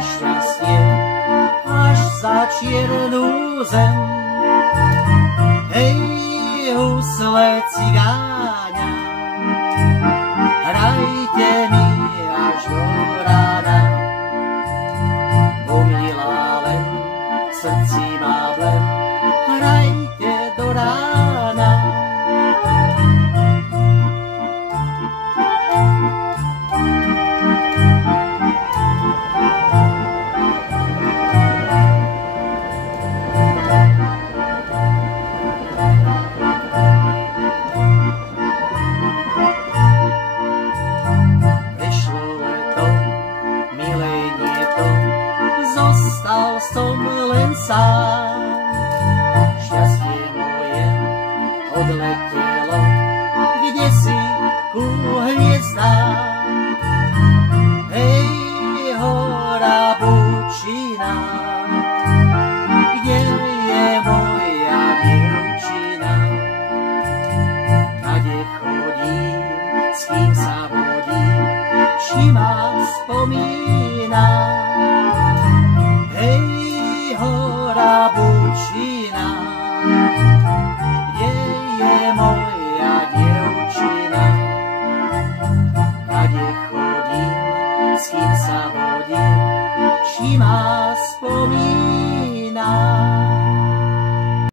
šťastie až za čiernu zem. Hej, husle cigáňa, hrajte mi až do rána, bo milá len v srdci má blen, hrajte do rána. Som len sám, šťastie moje odletí